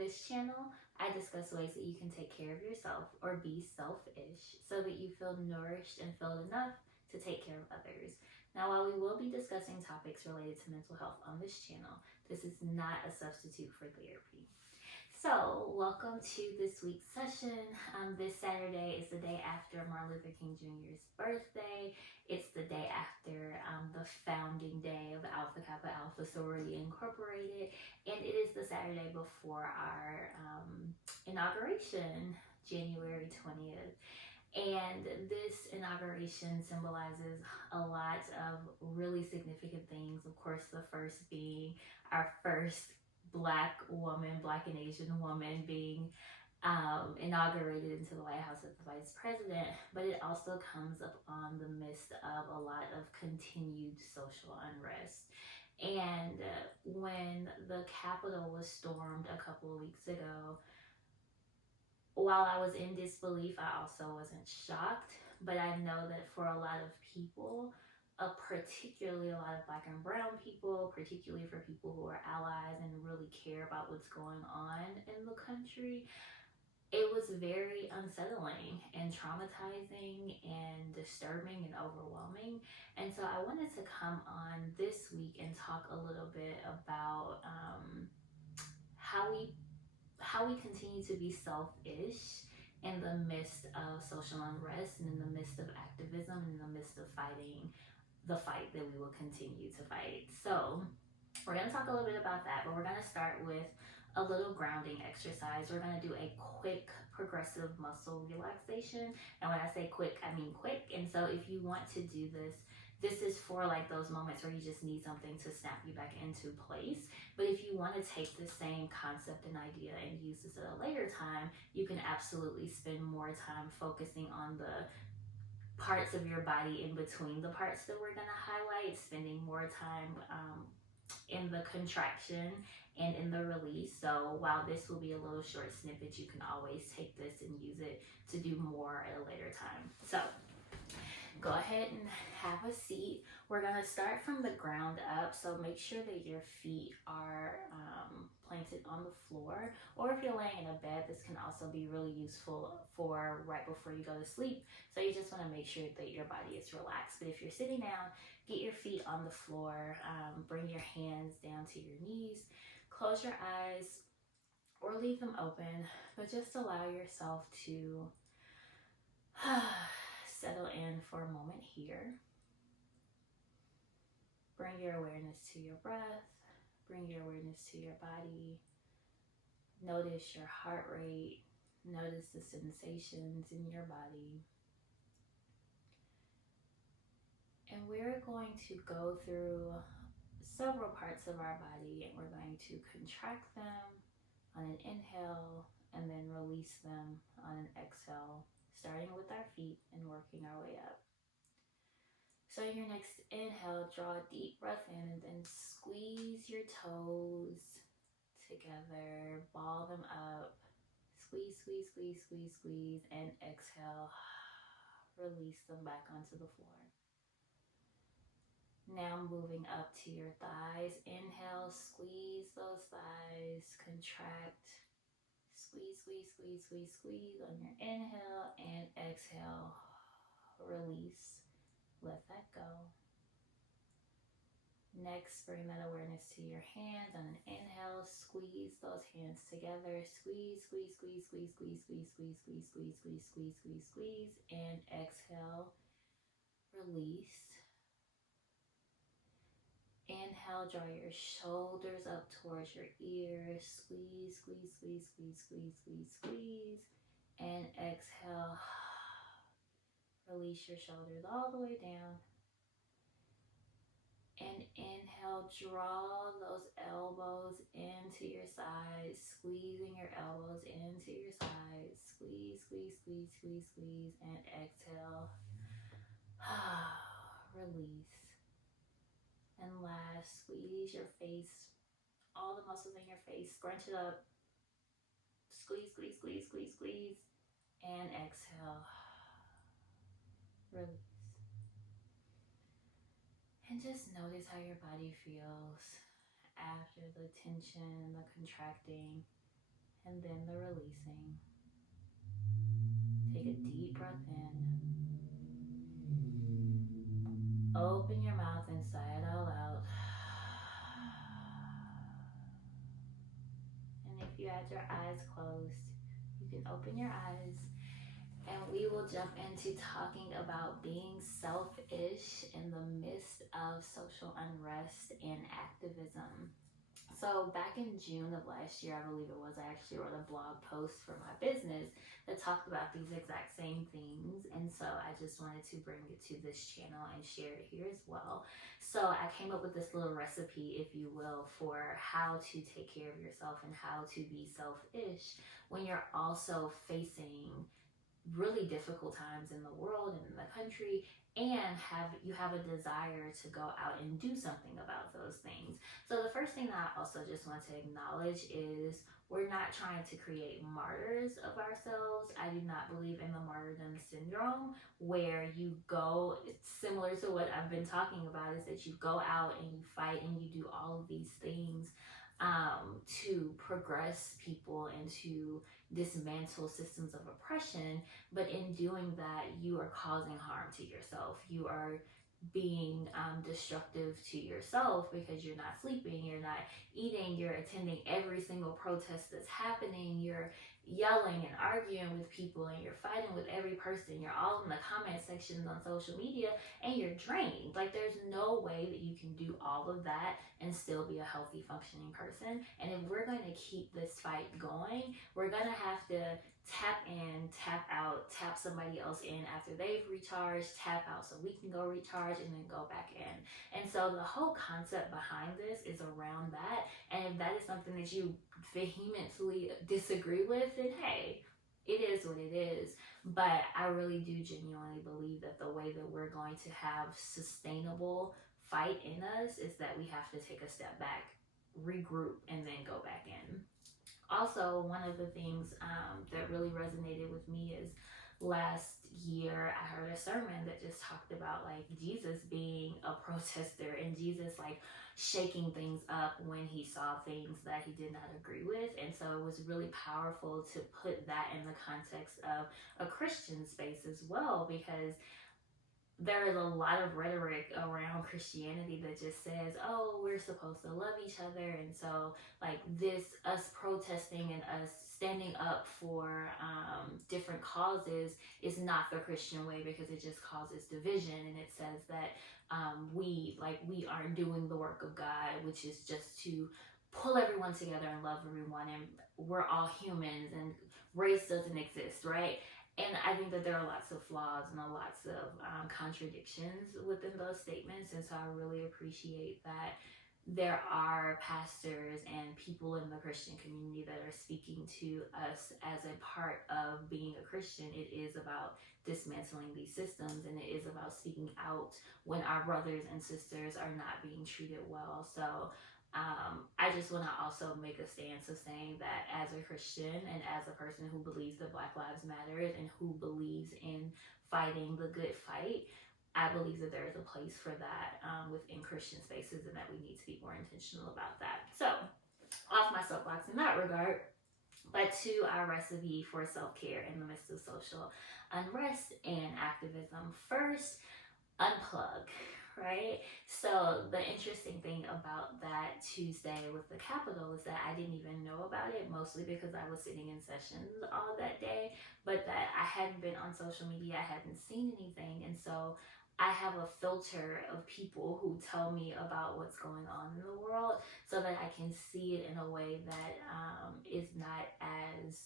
this channel, I discuss ways that you can take care of yourself or be selfish so that you feel nourished and filled enough to take care of others. Now, while we will be discussing topics related to mental health on this channel, this is not a substitute for therapy. So, welcome to this week's session. This Saturday is the day after Martin Luther King Jr.'s birthday. It's the day after the founding day of Alpha Kappa Alpha Sorority Incorporated, and it is the Saturday before our inauguration, January 20th. And this inauguration symbolizes a lot of really significant things. Of course, the first being our first Black woman, Black and Asian woman being inaugurated into the White House as the vice president, but it also comes up on the midst of a lot of continued social unrest. And when the Capitol was stormed a couple of weeks ago, while I was in disbelief, I also wasn't shocked, but I know that for a lot of people, particularly a lot of Black and brown people, particularly for people who are allies and really care about what's going on in the country, it was very unsettling and traumatizing and disturbing and overwhelming. And so I wanted to come on this week and talk a little bit about how we continue to be selfish in the midst of social unrest and in the midst of activism and in the midst of fighting the fight that we will continue to fight. So we're going to talk a little bit about that, but we're going to start with a little grounding exercise. We're going to do a quick progressive muscle relaxation. And when I say quick, I mean quick. And so if you want to do this, this is for like those moments where you just need something to snap you back into place. But if you want to take the same concept and idea and use this at a later time, you can absolutely spend more time focusing on the parts of your body in between the parts that we're going to highlight, spending more time in the contraction and in the release. So while this will be a little short snippet, you can always take this and use it to do more at a later time. So go ahead and have a seat. We're going to start from the ground up, so make sure that your feet are planted on the floor, or if you're laying in a bed, this can also be really useful for right before you go to sleep. So you just want to make sure that your body is relaxed. But if you're sitting down, get your feet on the floor, bring your hands down to your knees, close your eyes or leave them open, but just allow yourself to settle in for a moment here. Bring your awareness to your breath. Bring your awareness to your body. Notice your heart rate. Notice the sensations in your body. And we're going to go through several parts of our body, and we're going to contract them on an inhale and then release them on an exhale, starting with our feet and working our way up. So your next inhale, draw a deep breath in and then squeeze your toes together, ball them up, squeeze, squeeze, squeeze, squeeze, squeeze, and exhale, release them back onto the floor. Now moving up to your thighs, inhale, squeeze those thighs, contract, squeeze, squeeze, squeeze, squeeze, squeeze on your inhale, and exhale, release. Let that go. Next, bring that awareness to your hands. On an inhale, squeeze those hands together. Squeeze, squeeze, squeeze, squeeze, squeeze, squeeze, squeeze, squeeze, squeeze, squeeze, squeeze, squeeze, squeeze, and exhale, release. Inhale, draw your shoulders up towards your ears. Squeeze, squeeze, squeeze, squeeze, squeeze, squeeze, squeeze, and exhale. Release your shoulders all the way down. And inhale, draw those elbows into your sides, squeezing your elbows into your sides. Squeeze, squeeze, squeeze, squeeze, squeeze, and exhale. Release. And last, squeeze your face, all the muscles in your face, scrunch it up. Squeeze, squeeze, squeeze, squeeze, squeeze, and exhale. Release. And just notice how your body feels after the tension, the contracting, and then the releasing. Take a deep breath in. Open your mouth and sigh it all out. And if you had your eyes closed, you can open your eyes, and we will jump into talking about being selfish in the midst of social unrest and activism. So back in June of last year, I believe it was, I actually wrote a blog post for my business that talked about these exact same things. And so I just wanted to bring it to this channel and share it here as well. So I came up with this little recipe, if you will, for how to take care of yourself and how to be selfish when you're also facing really difficult times in the world and in the country, and you have a desire to go out and do something about those things. So the first thing that I also just want to acknowledge is we're not trying to create martyrs of ourselves. I do not believe in the martyrdom syndrome, where you go, it's similar to what I've been talking about, is that you go out and you fight and you do all of these things to progress people and to dismantle systems of oppression. But in doing that, you are causing harm to yourself. You are being destructive to yourself, because you're not sleeping, you're not eating, you're attending every single protest that's happening, you're yelling and arguing with people, and you're fighting with every person, you're all in the comment sections on social media, and you're drained. Like, there's no way that you can do all of that and still be a healthy, functioning person. And if we're going to keep this fight going, we're going to have to tap in, tap out, tap somebody else in after they've recharged, tap out so we can go recharge, and then go back in. And so the whole concept behind this is around that. And if that is something that you vehemently disagree with, then hey, it is what it is. But I really do genuinely believe that the way that we're going to have sustainable fight in us is that we have to take a step back, regroup, and then go back in. Also, one of the things that really resonated with me is last year I heard a sermon that just talked about like Jesus being a protester, and Jesus like shaking things up when he saw things that he did not agree with. And so it was really powerful to put that in the context of a Christian space as well, because there is a lot of rhetoric around Christianity that just says, oh, we're supposed to love each other. And so like this, us protesting and us standing up for different causes is not the Christian way, because it just causes division. And it says that we aren't doing the work of God, which is just to pull everyone together and love everyone. And we're all humans and race doesn't exist, right? And I think that there are lots of flaws and lots of contradictions within those statements. And so I really appreciate that there are pastors and people in the Christian community that are speaking to us as a part of being a Christian. It is about dismantling these systems, and it is about speaking out when our brothers and sisters are not being treated well. So I just want to also make a stance of saying that as a Christian and as a person who believes that Black Lives Matter and who believes in fighting the good fight, I believe that there is a place for that within Christian spaces, and that we need to be more intentional about that. So, off my soapbox in that regard, but to our recipe for self-care in the midst of social unrest and activism. First, unplug. Right? So the interesting thing about that Tuesday with the Capitol is that I didn't even know about it, mostly because I was sitting in sessions all that day, but that I hadn't been on social media, I hadn't seen anything. And so I have a filter of people who tell me about what's going on in the world, so that I can see it in a way that is not as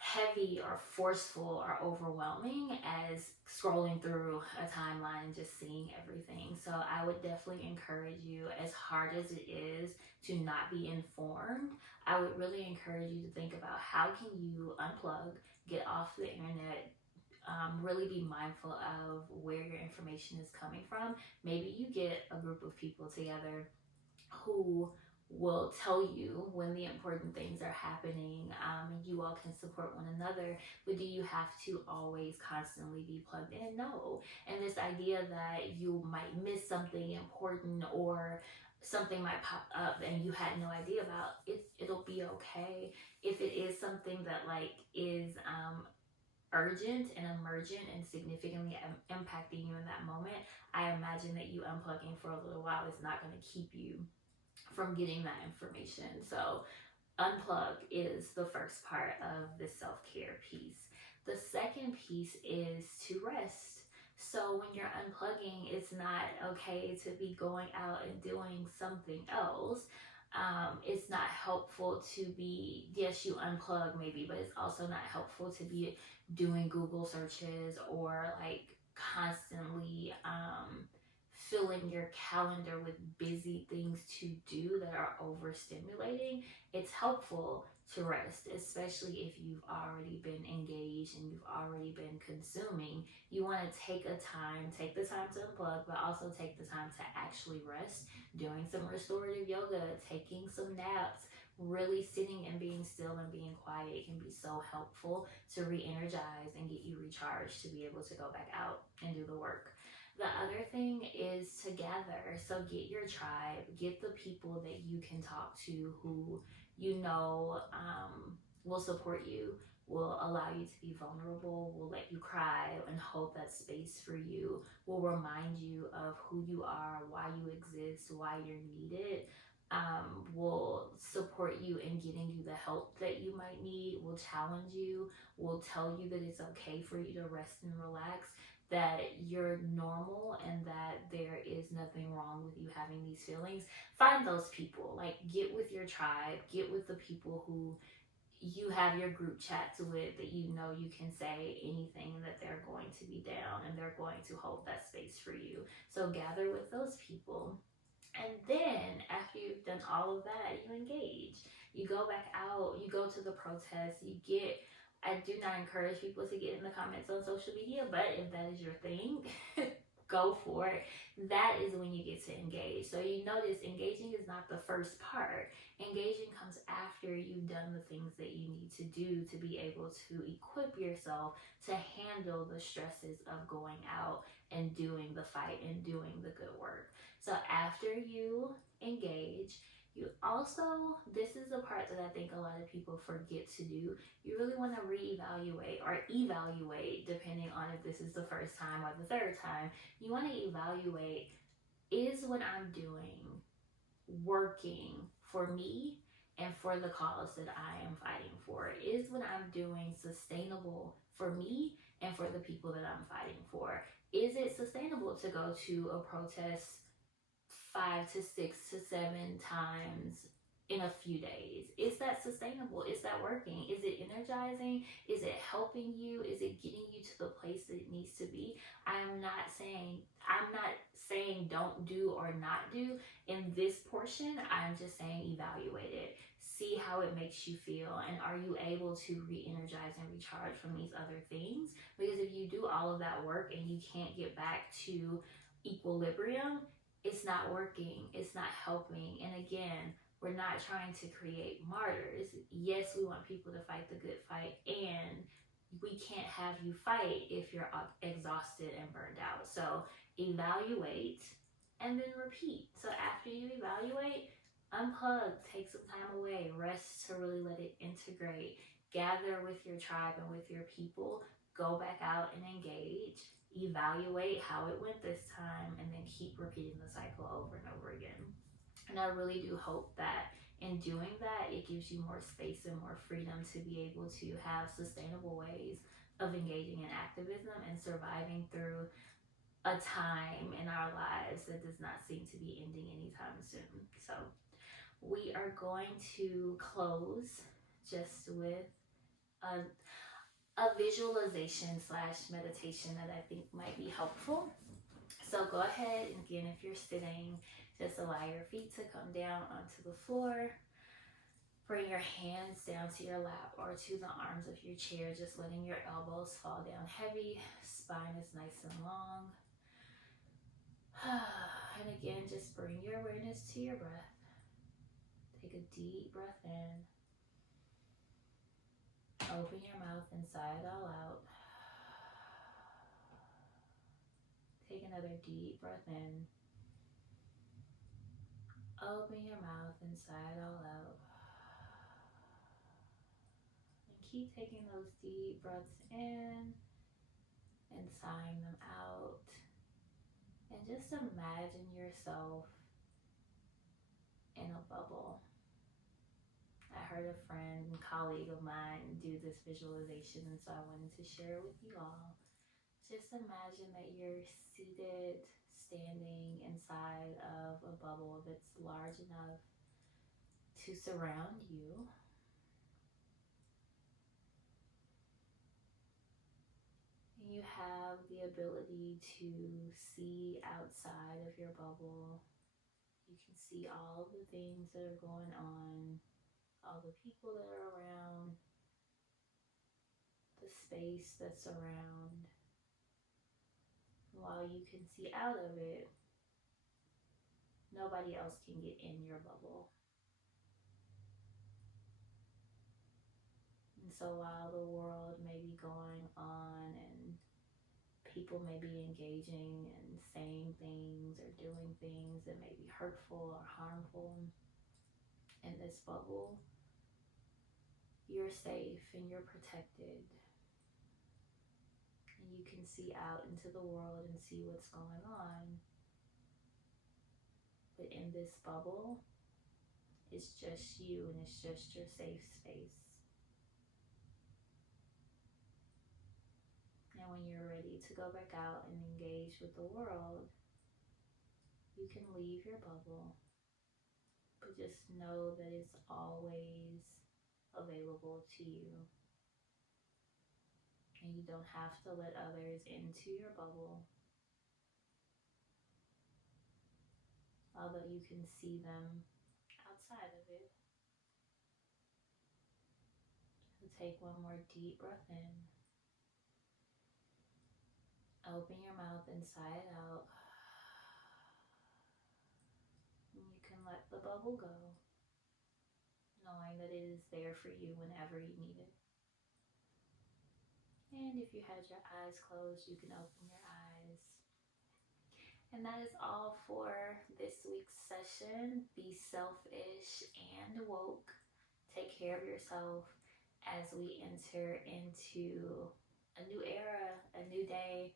heavy or forceful or overwhelming as scrolling through a timeline and just seeing everything. So I would definitely encourage you, as hard as it is to not be informed, I would really encourage you to think about how can you unplug, get off the internet, really be mindful of where your information is coming from. Maybe you get a group of people together who will tell you when the important things are happening, and you all can support one another. But do you have to always constantly be plugged in? No. And this idea that you might miss something important, or something might pop up and you had no idea about it. It'll be okay. If it is something that like is urgent and emergent and significantly impacting you in that moment, I imagine that you unplugging for a little while is not going to keep you from getting that information. So unplug is the first part of the self-care piece. The second piece is to rest. So when you're unplugging, it's not okay to be going out and doing something else. It's not helpful to be, yes, you unplug maybe, but it's also not helpful to be doing Google searches or like constantly filling your calendar with busy things to do that are overstimulating. It's helpful to rest, especially if you've already been engaged and you've already been consuming. You want to take the time to unplug, but also take the time to actually rest, doing some restorative yoga, taking some naps, really sitting and being still and being quiet can be so helpful to re-energize and get you recharged to be able to go back out and do the work. The other thing is to gather. So get your tribe, get the people that you can talk to who you know will support you, will allow you to be vulnerable, will let you cry and hold that space for you, will remind you of who you are, why you exist, why you're needed, will support you in getting you the help that you might need, will challenge you, will tell you that it's okay for you to rest and relax, that you're normal and that there is nothing wrong with you having these feelings. Find those people. Like, get with your tribe, get with the people who you have your group chats with, that you know you can say anything and that they're going to be down and they're going to hold that space for you. So gather with those people. And then after you've done all of that, you engage. You go back out, you go to the protest, you get, I do not encourage people to get in the comments on social media, but if that is your thing, go for it. That is when you get to engage. So you notice engaging is not the first part. Engaging comes after you've done the things that you need to do to be able to equip yourself to handle the stresses of going out and doing the fight and doing the good work. So after you engage, you also, this is the part that I think a lot of people forget to do. You really want to reevaluate or evaluate, depending on if this is the first time or the third time. You want to evaluate, is what I'm doing working for me and for the cause that I am fighting for? Is what I'm doing sustainable for me and for the people that I'm fighting for? Is it sustainable to go to a protest 5 to 6 to 7 times in a few days? Is that sustainable? Is that working? Is it energizing? Is it helping you? Is it getting you to the place that it needs to be? I'm not saying don't do or not do in this portion. I'm just saying evaluate it. See how it makes you feel, and are you able to re-energize and recharge from these other things? Because if you do all of that work and you can't get back to equilibrium, it's not working, it's not helping. And again, we're not trying to create martyrs. Yes, we want people to fight the good fight, and we can't have you fight if you're exhausted and burned out. So evaluate and then repeat. So after you evaluate, unplug, take some time away, rest to really let it integrate, gather with your tribe and with your people, go back out and engage, evaluate how it went this time, and then keep repeating the cycle over and over again. And I really do hope that in doing that, it gives you more space and more freedom to be able to have sustainable ways of engaging in activism and surviving through a time in our lives that does not seem to be ending anytime soon. So we are going to close just with a visualization / meditation that I think might be helpful. So go ahead, and again, if you're sitting, just allow your feet to come down onto the floor. Bring your hands down to your lap or to the arms of your chair, just letting your elbows fall down heavy. Spine is nice and long. And again, just bring your awareness to your breath. Take a deep breath in. Open your mouth and sigh it all out. Take another deep breath in. Open your mouth and sigh it all out. And keep taking those deep breaths in and sighing them out. And just imagine yourself in a bubble. I heard a friend and colleague of mine do this visualization, and so I wanted to share it with you all. Just imagine that you're seated, standing inside of a bubble that's large enough to surround you. And you have the ability to see outside of your bubble. You can see all the things that are going on, all the people that are around, the space that's around. While you can see out of it, nobody else can get in your bubble. And so while the world may be going on and people may be engaging and saying things or doing things that may be hurtful or harmful in this bubble, you're safe and you're protected. And you can see out into the world and see what's going on. But in this bubble, it's just you and it's just your safe space. And when you're ready to go back out and engage with the world, you can leave your bubble, but just know that it's always available to you. And you don't have to let others into your bubble, although you can see them outside of it. So take one more deep breath in. Open your mouth and sigh it out. And you can let the bubble go, knowing that it is there for you whenever you need it. And if you had your eyes closed, you can open your eyes. And that is all for this week's session. Be selfish and woke. Take care of yourself as we enter into a new era, a new day.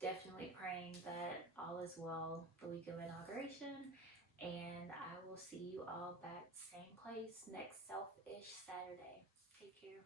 Definitely praying that all is well the week of inauguration. And I will see you all back same place next Selfish Saturday. Take care.